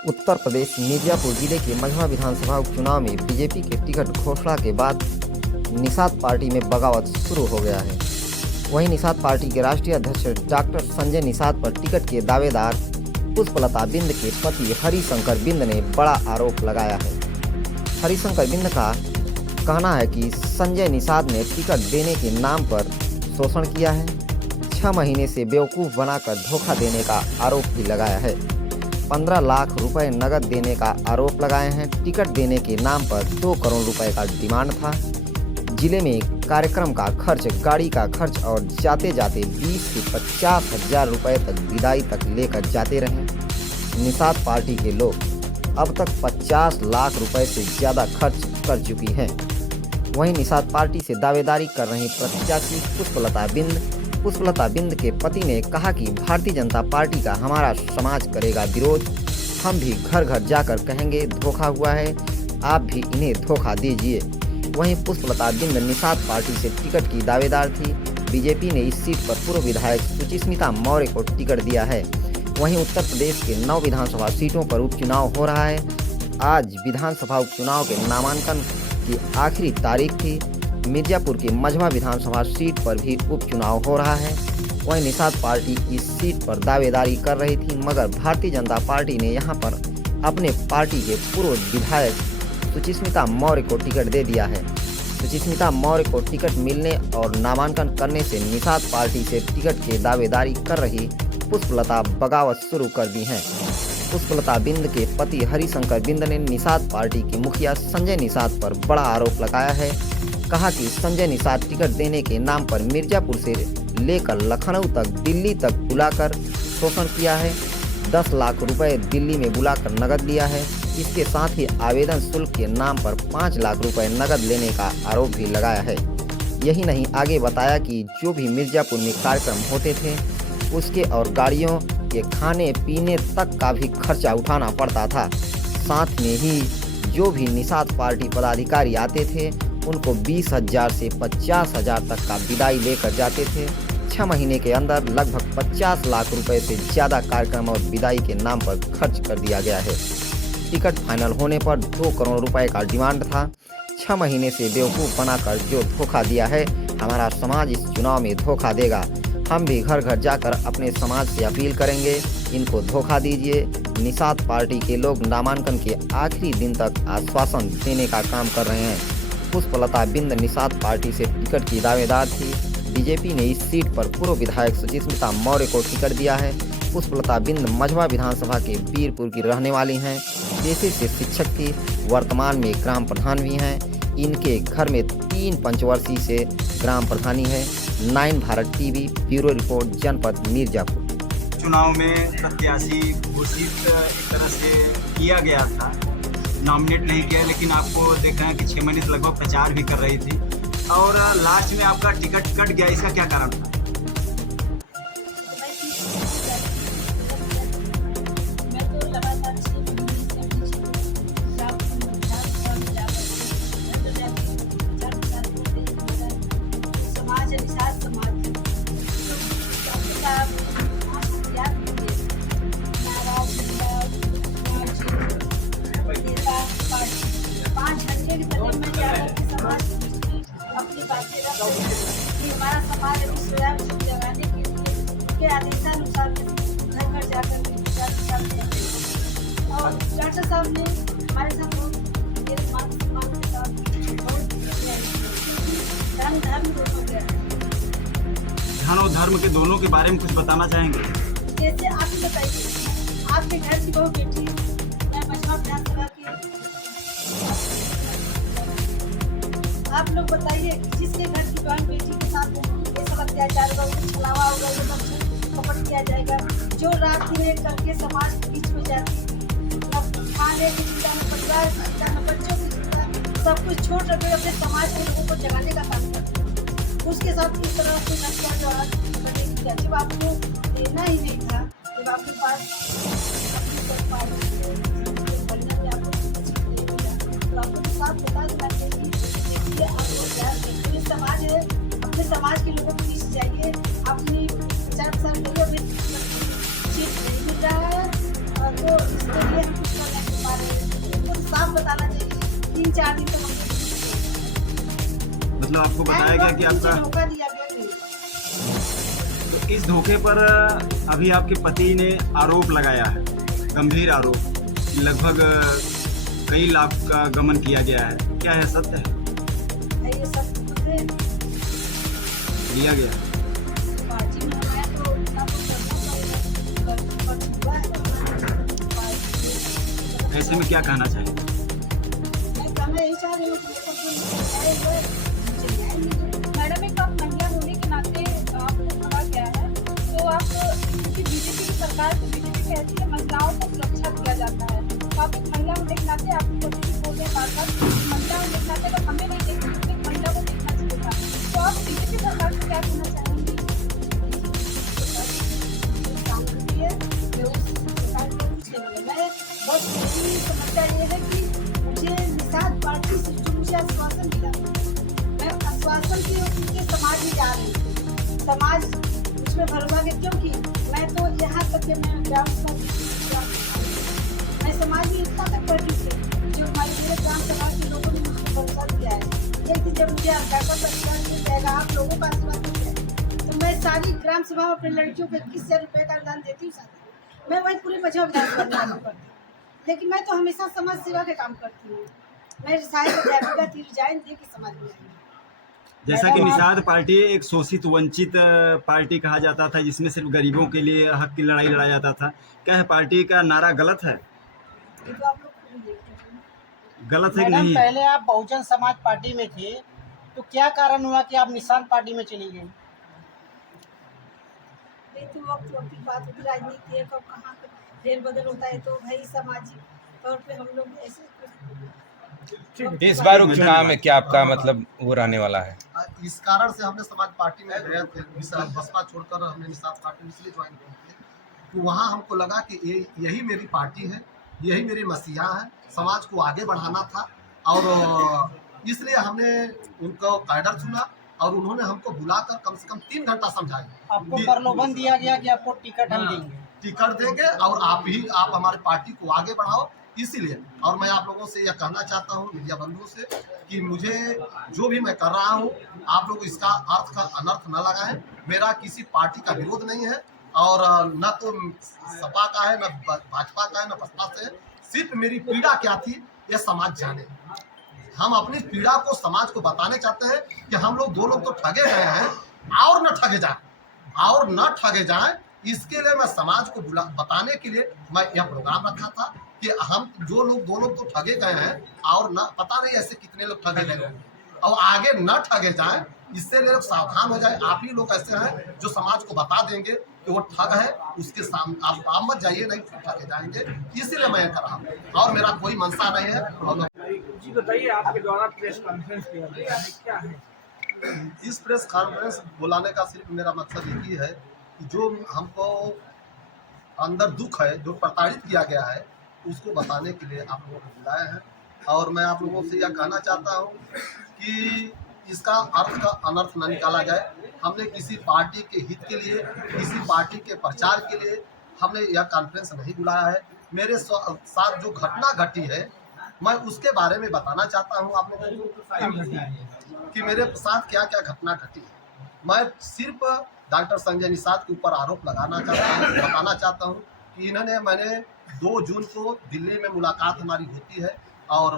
उत्तर प्रदेश मिर्जापुर जिले के मझवा विधानसभा उपचुनाव में बीजेपी के टिकट घोषणा के बाद निषाद पार्टी में बगावत शुरू हो गया है। वहीं निषाद पार्टी के राष्ट्रीय अध्यक्ष डॉक्टर संजय निषाद पर टिकट के दावेदार पुष्पलता बिंद के पति हरिशंकर बिंद ने बड़ा आरोप लगाया है। हरिशंकर बिंद का कहना है कि संजय निषाद ने टिकट देने के नाम पर शोषण किया है। 6 महीने से बेवकूफ़ बनाकर धोखा देने का आरोप भी लगाया है। 15 लाख रुपए नगद देने का आरोप लगाए हैं। टिकट देने के नाम पर 2 करोड़ रुपए का डिमांड था। जिले में कार्यक्रम का खर्च, गाड़ी का खर्च और जाते जाते 20 से 50 हजार रुपये तक विदाई तक लेकर जाते रहे। निषाद पार्टी के लोग अब तक 50 लाख रुपए से ज़्यादा खर्च कर चुकी हैं। वहीं निषाद पार्टी से दावेदारी कर रही प्रत्याशी पुष्पलता बिंद के पति ने कहा कि भारतीय जनता पार्टी का हमारा समाज करेगा विरोध। हम भी घर घर जाकर कहेंगे धोखा हुआ है, आप भी इन्हें धोखा दीजिए। वहीं पुष्पलता बिंद निषाद पार्टी से टिकट की दावेदार थी। बीजेपी ने इस सीट पर पूर्व विधायक सुचिस्मिता मौर्य को टिकट दिया है। वहीं उत्तर प्रदेश के 9 विधानसभा सीटों पर उपचुनाव हो रहा है। आज विधानसभा उपचुनाव के नामांकन की आखिरी तारीख थी। मिर्जापुर के मझवा विधानसभा सीट पर भी उपचुनाव हो रहा है। वहीं निषाद पार्टी इस सीट पर दावेदारी कर रही थी, मगर भारतीय जनता पार्टी ने यहां पर अपने पार्टी के पूर्व विधायक सुचिस्मिता मौर्य को टिकट दे दिया है। सुचिस्मिता मौर्य को टिकट मिलने और नामांकन करने से निषाद पार्टी से टिकट की दावेदारी कर रही पुष्पलता बगावत शुरू कर दी है। पुष्पलता बिंद के पति हरिशंकर बिंद ने निषाद पार्टी के मुखिया संजय निषाद पर बड़ा आरोप लगाया है। कहा कि संजय निषाद टिकट देने के नाम पर मिर्जापुर से लेकर लखनऊ तक, दिल्ली तक बुलाकर शोषण किया है। 10 लाख रुपए दिल्ली में बुलाकर नगद लिया है। इसके साथ ही आवेदन शुल्क के नाम पर 5 लाख रुपए नगद लेने का आरोप भी लगाया है। यही नहीं, आगे बताया कि जो भी मिर्जापुर में कार्यक्रम होते थे उसके और गाड़ियों के खाने पीने तक का भी खर्चा उठाना पड़ता था। साथ में ही जो भी निषाद पार्टी पदाधिकारी आते थे उनको 20,000 से 50,000 तक का विदाई लेकर जाते थे। 6 महीने के अंदर लगभग 50 लाख रुपए से ज़्यादा कार्यक्रम और विदाई के नाम पर खर्च कर दिया गया है। टिकट फाइनल होने पर 2 करोड़ रुपए का डिमांड था। 6 महीने से बेवकूफ़ बनाकर जो धोखा दिया है, हमारा समाज इस चुनाव में धोखा देगा। हम भी घर घर जाकर अपने समाज से अपील करेंगे, इनको धोखा दीजिए। निषाद पार्टी के लोग नामांकन के आखिरी दिन तक आश्वासन देने का काम कर रहे हैं। पुष्पलता बिंद निषाद पार्टी से टिकट की दावेदार थी। बीजेपी ने इस सीट पर पूर्व विधायक सुचिस्मिता मौर्य को टिकट दिया है। पुष्पलता बिंद मझवा विधानसभा के वीरपुर की रहने वाली हैं। पेशे से शिक्षक थी, वर्तमान में ग्राम प्रधान भी हैं। इनके घर में 3 पंचवर्षीय से ग्राम प्रधानी है। 9 भारत टीवी ब्यूरो रिपोर्ट, जनपद मिर्जापुर। चुनाव में प्रत्याशी घोषित एक तरह से किया गया था, नॉमिनेट नहीं किया, लेकिन आपको देख रहे हैं कि 6 महीने से लगभग प्रचार भी कर रही थी और लास्ट में आपका टिकट कट गया। इसका क्या कारण था? हमारा समाज अभी स्वयं जगाने के लिए के आदेशानुसार घर घर जाकर और डॉक्टर साहब ने हमारे साथ बहुत मान सम्मान के साथ बहुत धर्म दोनों गया। धन और धर्म के दोनों के बारे में कुछ बताना चाहेंगे? जैसे आप ही बताइए, आपके घर की बहू बेटी, मैं मझवा विधानसभा की, आप लोग बताइए कि जिसके घर की बहन बेटी के साथ ये सब अत्याचार होगा, उसे छलावा होगा, वो सब पकड़ किया जाएगा। जो रात दिन करके समाज के बीच में जाती है, अब खाने की चिंता में, परिवार की चिंता में, बच्चों की चिंता, सब कुछ छोड़ रखे अपने समाज के लोगों को जगाने का काम करती है। उसके साथ इस तरह से अत्याचार करने की क्या, जब आपको देना ही नहीं था, जब आपके पास अपनी सरकार तो आपको साफ बता देना चाहिए। समाज है, अपने समाज के लोगों के बीच जाइए, अपनी प्रचार प्रसार करिए। अभी सीट नहीं मिल रहा है तो इसके लिए हम कुछ साफ बताना चाहिए। 3-4 दिन तक हमको मतलब आपको बताया गया कि आपका धोखा दिया गया नहीं। तो इस धोखे पर अभी आपके पति ने आरोप लगाया है, गंभीर आरोप, कि लगभग कई लाख का गमन किया गया है। क्या है, सत्य है? है ये सब होते हैं। लिया गया पार्टी में मैं तो इतना तो करना पड़ेगा, पर हुआ है पार्टी। ऐसे में क्या कहना चाहिए? मैं कहना यही चाह रही हूँ कि ये सब जो न्याय है, मुझे न्याय मिले। मैडम, एक आप महिला होने के नाते आपको कहा गया है, तो आप क्योंकि बीजेपी की सरकार से बीजेपी कहती है महिलाओं को सुरक्षा दिया जाता है, तो आप एक महिला होने के नाते आपकी पति बोल रहे हैं बार-बार महिला होने के नाते अगर हमें नहीं देखती तो एक महिला को देखना चाहिए था, तो आप बीजेपी सरकार से क्या कहना चाहेंगी? काम करती है, मैं उस सरकार के पीछे नहीं। मैं बस मेरी समस्या ये है कि मुझे निषाद पार्टी से जो मुझे आश्वासन मिला, मैं आश्वासन के उनके समाज में जा रही हूँ। समाज उसमें भरोसा के, क्योंकि मैं तो यहाँ तक कि मैं मैं समाज में इतना तक पढ़ी थी, जो मेरे ग्राम समाज के लोगों ने मुझे भरोसा दिया है। एक दिन जब मुझे आध्यात्मिक परिवार मिल जाएगा, आप लोगों का आशीर्वाद मिल जाएगा, तो मैं सारी ग्राम सभा में अपनी लड़कियों को 21,000 रुपये का दान देती हूँ। साथ मैं वही पूरे मजहब अभ्यास करना करती हूँ, लेकिन मैं तो हमेशा समाज सेवा के काम करती हूँ। मैं सहायक अध्यापिका थी, रिजाइन दे के समाज में आई। जैसा कि निषाद पार्टी एक शोषित वंचित पार्टी कहा जाता था, जिसमें सिर्फ गरीबों के लिए हक की लड़ाई लड़ा जाता था। क्या है, पार्टी का नारा गलत है? ये तो आप लोग खुद ही देखते हैं। गलत है कि मैडम, नहीं? पहले आप बहुजन समाज पार्टी में थे, तो क्या कारण हुआ कि आप निशान पार्टी में चली गई? ये तो वक्त की बात होती, राजनीति है, कब कहाँ पे फेर बदल होता है, तो भाई सामाजिक तौर पे हम लोग ऐसे इस बार उपचुनाव में क्या आपका मतलब वो रहने वाला है? इस कारण से हमने समाज पार्टी में गए थे, बसपा छोड़कर हमने निषाद पार्टी में इसलिए ज्वाइन किए थे कि वहाँ हमको लगा कि यही मेरी पार्टी है, यही मेरी मसीहा है, समाज को आगे बढ़ाना था, और इसलिए हमने उनको कैडर चुना और उन्होंने हमको बुलाकर कम से कम 3 घंटा समझाया। आपको प्रलोभन दिया गया कि आपको टिकट हम देंगे, टिकट देंगे और आप हमारे पार्टी को आगे बढ़ाओ, इसीलिए। और मैं आप लोगों से यह कहना चाहता हूँ, मीडिया बंधुओं से, कि मुझे जो भी मैं कर रहा हूँ, आप लोग इसका अर्थ का अनर्थ न लगाएं। मेरा किसी पार्टी का विरोध नहीं है, और न तो सपा का है, न भाजपा का है, न बसपा से है। सिर्फ मेरी पीड़ा क्या थी ये समाज जाने। हम अपनी पीड़ा को समाज को बताने चाहते हैं कि हम लोग 2 लोग तो ठगे गए हैं, और न ठगे जाएं, इसके लिए मैं समाज को बताने के लिए मैं यह प्रोग्राम रखा था कि हम 2 लोग तो ठगे गए हैं, और न पता नहीं ऐसे कितने लोग ठगे गए हैं, और आगे न ठगे जाएं, इससे लोग सावधान हो जाए। आप ही लोग ऐसे हैं जो समाज को बता देंगे कि वो ठग है, उसके सामने आप मत जाइए, नहीं ठगे जाएंगे। इसीलिए मैं कर रहा हूँ, और मेरा कोई मंशा नहीं है। और जी बताइए, आपके द्वारा प्रेस कॉन्फ्रेंस किया गया है, क्या है? इस प्रेस कॉन्फ्रेंस बुलाने का सिर्फ मेरा मकसद यही है कि जो हमको अंदर दुख है, जो प्रताड़ित किया गया है, उसको बताने के लिए आप लोगों को बुलाए हैं। और मैं आप लोगों से यह कहना चाहता हूँ कि इसका अर्थ का अनर्थ न निकाला जाए। हमने किसी पार्टी के हित के लिए, किसी पार्टी के प्रचार के लिए हमने यह कॉन्फ्रेंस नहीं बुलाया है। मेरे साथ जो घटना घटी है, मैं उसके बारे में बताना चाहता हूँ आप लोगों को कि मेरे साथ क्या क्या घटना घटी है। मैं सिर्फ डॉक्टर संजय निषाद के ऊपर आरोप बताना चाहता हूँ कि मैंने 2 जून को दिल्ली में मुलाकात हमारी होती है, और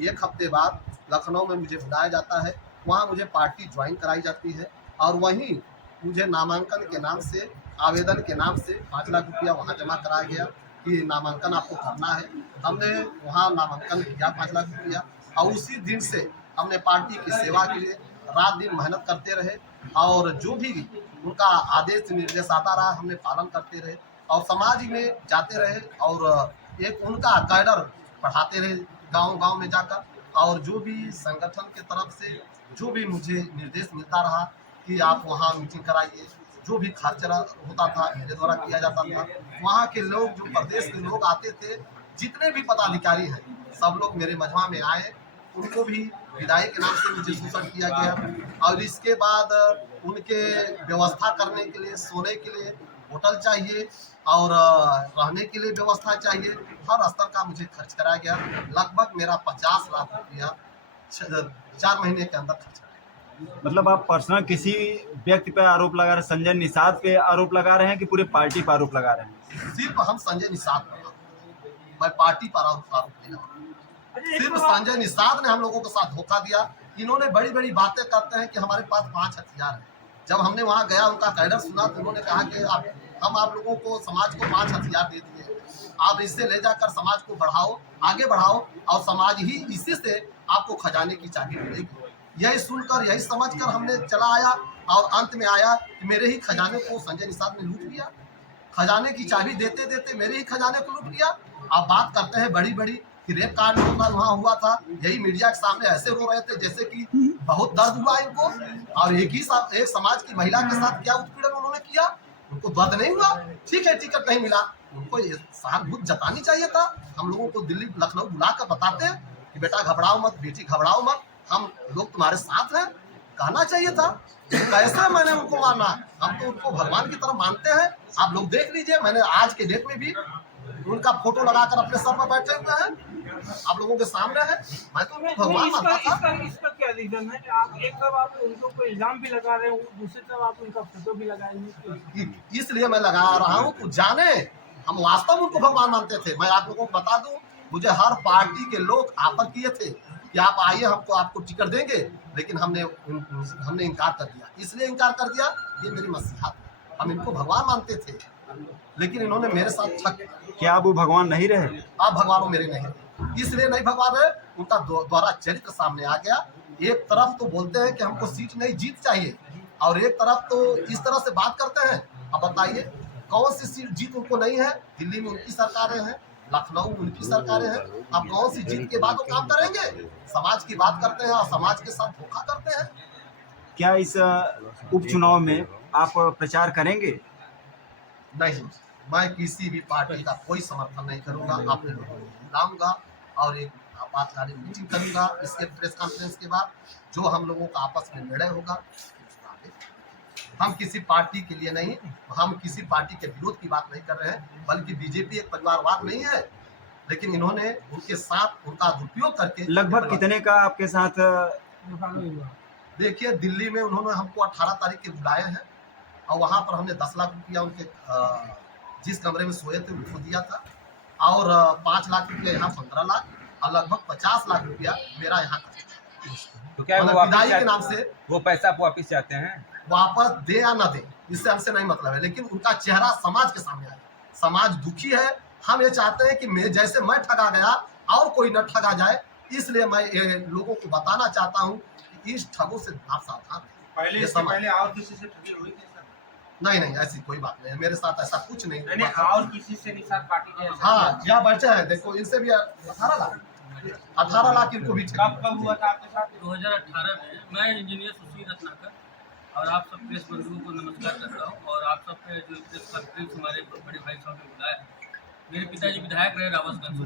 1 हफ्ते बाद लखनऊ में मुझे बुलाया जाता है। वहाँ मुझे पार्टी ज्वाइन कराई जाती है, और वहीं मुझे नामांकन के नाम से, आवेदन के नाम से 5 लाख रुपया वहाँ जमा कराया गया कि नामांकन आपको करना है। हमने वहाँ नामांकन किया 5 लाख रुपया, और उसी दिन से हमने पार्टी की सेवा के लिए रात दिन मेहनत करते रहे, और जो भी उनका आदेश निर्देश आता रहा हमने पालन करते रहे, और समाज में जाते रहे, और एक उनका कैडर पढ़ाते रहे गांव-गांव में जाकर। और जो भी संगठन के तरफ से जो भी मुझे निर्देश मिलता रहा कि आप वहाँ मीटिंग कराइए, जो भी खर्चा होता था मेरे द्वारा किया जाता था। वहाँ के लोग, जो प्रदेश के लोग आते थे, जितने भी पदाधिकारी हैं, सब लोग मेरे मजमा में आए। उनको भी विदाई के नाम से मुझे शोषण किया गया, और इसके बाद उनके व्यवस्था करने के लिए, सोने के लिए होटल चाहिए, और रहने के लिए व्यवस्था चाहिए। हर स्तर का मुझे खर्च कराया गया। लगभग मेरा 50 लाख रुपया 4 महीने के अंदर खर्च कराया। मतलब आप पर्सनल किसी व्यक्ति पे आरोप लगा रहे हैं, संजय निषाद पे आरोप लगा रहे हैं कि पूरे पार्टी पर आरोप लगा रहे हैं? सिर्फ हम संजय निषाद पर, मैं पार्टी पर आरोप नहीं लगा। सिर्फ संजय निषाद ने हम लोगों के साथ धोखा दिया। इन्होंने बड़ी बड़ी बातें करते हैं कि हमारे पास 5 हथियार हैं। जब हमने वहां गया, उनका कैडर सुना, तो उन्होंने कहा कि हम आप लोगों को, समाज को 5 हथियार दे दिए, आप इससे ले जाकर समाज को बढ़ाओ, आगे बढ़ाओ, और समाज ही इसी से आपको खजाने की चाबी मिलेगी। यही सुनकर, यही समझकर हमने चला आया, और अंत में आया कि मेरे ही खजाने को संजय निषाद ने लूट लिया। खजाने की चाबी देते देते मेरे ही खजाने को लूट लिया। आप बात करते हैं बड़ी बड़ी कि रेप कांड वहाँ हुआ था, यही मीडिया के सामने ऐसे रो रहे थे जैसे कि बहुत दर्द हुआ इनको, और एक समाज की महिला के साथ क्या उत्पीड़न उन्होंने किया, उनको दर्द नहीं हुआ। ठीक है, टिकट नहीं मिला, उनको सहानुभूति जतानी चाहिए था। हम लोगों को दिल्ली लखनऊ बुलाकर बताते हैं कि बेटा घबराओ मत, बेटी घबराओ मत, हम लोग तुम्हारे साथ हैं, कहना चाहिए था। कैसे मैंने उनको माना? हम तो उनको भगवान की तरह मानते हैं। आप लोग देख लीजिए, मैंने आज के डेट में भी उनका फोटो लगाकर अपने सर पर बैठे हुए हैं, आप लोगों के सामने है। मैं तो उनको भगवान मानता था। इसका क्या रीजन है कि आप एक तरफ आप उनको कोई इल्जाम भी लगा रहे हो, दूसरी तरफ आप उनका फोटो भी लगाएंगे? इसलिए मैं लगा रहा हूँ कि जाने हम वास्तव में उनको भगवान मानते थे। मैं आप लोगों को बता दूं, मुझे हर पार्टी के लोग ऑफर किए थे कि आप आइए, हमको आपको टिकट देंगे, लेकिन हमने इनकार कर दिया। इसलिए इनकार कर दिया, ये मेरी मसीहा, हम इनको भगवान मानते थे, लेकिन इन्होंने मेरे साथ ठग। क्या वो भगवान नहीं रहे? आप भगवान मेरे नहीं रहे, इसलिए नहीं भगवान रहे, उनका द्वारा चरित्र सामने आ गया। एक तरफ तो बोलते हैं कि हमको सीट नहीं, जीत चाहिए, और एक तरफ तो इस तरह से बात करते हैं। अब बताइए कौन सी सीट जीत उनको नहीं है? दिल्ली में उनकी सरकारें हैं, लखनऊ उनकी सरकारें हैं। अब कौन सी जीत के बाद वो काम करेंगे? समाज की बात करते हैं और समाज के साथ धोखा करते हैं। क्या इस उपचुनाव में आप प्रचार करेंगे? नहीं, मैं किसी भी पार्टी का कोई समर्थन नहीं करूंगा। अपने लोगों को बुलाऊंगा और एक आपातकालीन मीटिंग करूंगा। इसके प्रेस कॉन्फ्रेंस के बाद जो हम लोगों का आपस में निर्णय होगा, हम किसी पार्टी के लिए नहीं, हम किसी पार्टी के विरोध की बात नहीं कर रहे हैं, बल्कि बीजेपी एक परिवारवाद नहीं है, लेकिन इन्होंने उनके साथ उनका दुरुपयोग करके। लगभग कितने का आपके साथ? देखिए, दिल्ली में उन्होंने हमको 18 तारीख के बुलाए हैं, और वहाँ पर हमने 10 लाख रुपया उनके जिस कमरे में सोए थे उनको दिया था, और 5 लाख रुपया यहाँ 15 लाख, और लगभग 50 लाख रुपया मेरा यहाँ तो क्या वो विदाई के नाम से वो पैसा आप वापिस चाहते हैं? वापस दे या ना दे, इससे हमसे नहीं मतलब है, लेकिन उनका चेहरा समाज के सामने आए। समाज दुखी है। हम ये चाहते हैं कि जैसे मैं ठगा गया और कोई न ठगा जाए, इसलिए मैं लोगों को बताना चाहता हूँ कि इस ठगों से आप सावधान। पहले और किसी से ठगी हुई थी सर? नहीं, ऐसी कोई बात नहीं है, मेरे साथ ऐसा कुछ नहीं। और किसी से निषाद पार्टी ने? हाँ, यहाँ बैठे हैं, देखो, इनसे भी 18 लाख इनको भी। कब हुआ था आपके साथ? 2018 में। मैं इंजीनियर सुशील रत्नाकर, और आप सब प्रेस बंधुओं को नमस्कार करता हूँ, और आप सब पे जो प्रेस कॉन्फ्रेंस हमारे बड़े भाई साहब ने बुलाया है। मेरे पिताजी विधायक रहे रावतगंज से।